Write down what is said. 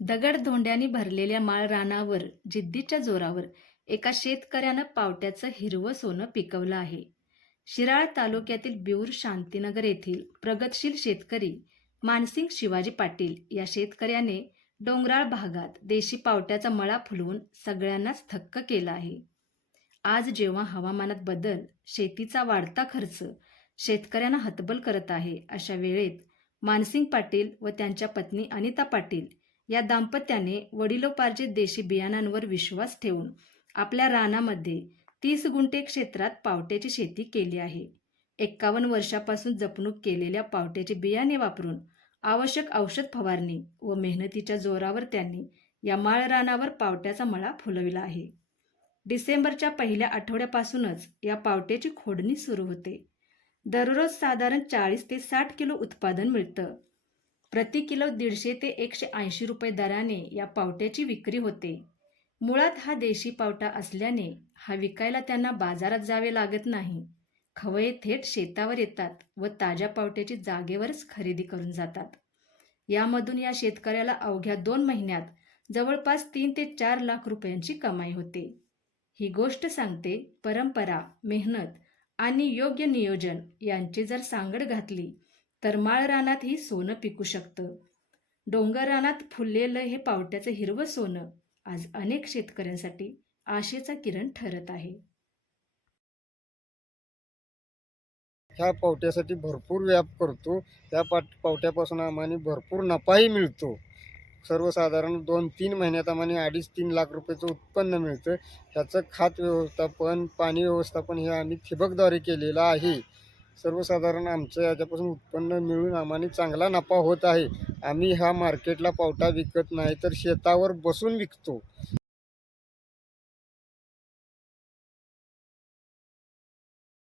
दगडधोंड्याने भरलेल्या माळ रानावर जिद्दीच्या जोरावर एका शेतकऱ्यानं पावट्याचं हिरवं सोनं पिकवलं आहे. शिराळ तालुक्यातील बिऊर शांतीनगर येथील प्रगतशील शेतकरी मानसिंग शिवाजी पाटील या शेतकऱ्याने डोंगराळ भागात देशी पावट्याचा मळा फुलवून सगळ्यांनाच थक्क केलं आहे. आज जेव्हा हवामानात बदल, शेतीचा वाढता खर्च शेतकऱ्यांना हतबल करत आहे, अशा वेळेत मानसिंग पाटील व त्यांच्या पत्नी अनिता पाटील या दाम्पत्याने वडिलोपार्जित देशी बियाणांवर विश्वास ठेवून आपल्या रानामध्ये 30 गुंठे क्षेत्रात पावट्याची शेती केली आहे. 51 वर्षापासून जपणूक केलेल्या पावट्याचे बियाणे वापरून आवश्यक औषध फवारणी व मेहनतीच्या जोरावर त्यांनी या माळ रानावर पावट्याचा मळा फुलविला आहे. डिसेंबरच्या पहिल्या आठवड्यापासूनच या पावट्याची खोडणी सुरू होते. दररोज साधारण 40 ते 60 किलो उत्पादन मिळतं. प्रति किलो 150 ते 180 रुपये दराने या पावट्याची विक्री होते. मुळात हा देशी पावटा असल्याने हा विकायला त्यांना बाजारात जावे लागत नाही. खवये थेट शेतावर येतात व ताज्या पावट्याची जागेवरच खरेदी करून जातात. यामधून या शेतकऱ्याला अवघ्या 2 महिन्यात जवळपास 3 ते 4 लाख रुपयांची कमाई होते. ही गोष्ट सांगते परंपरा, मेहनत आणि योग्य नियोजन यांची जर सांगड घातली तर माळ रानातही सोनं पिकू शकतं. डोंगर रानात फुललेलं हे पावट्याचं हिरवं सोनं आज अनेक शेतकऱ्यांसाठी आशेचा किरण ठरत आहे. ह्या पावट्यासाठी भरपूर व्याप करतो. त्या पावट्यापासून आम्हाला भरपूर नफाही मिळतो. सर्वसाधारण 2-3 महिन्यात आम्हाला 2.5-3 लाख रुपयाचं उत्पन्न मिळतं. ह्याचं खात व्यवस्थापन, पाणी व्यवस्थापन हे आम्ही ठिबकद्वारे केलेलं आहे. सर्वसाधारण आमचं याच्यापासून उत्पन्न मिळून आम्हाला चांगला नफा होत आहे. आम्ही ह्या मार्केटला पावटा विकत नाही तर शेतावर बसून विकतो.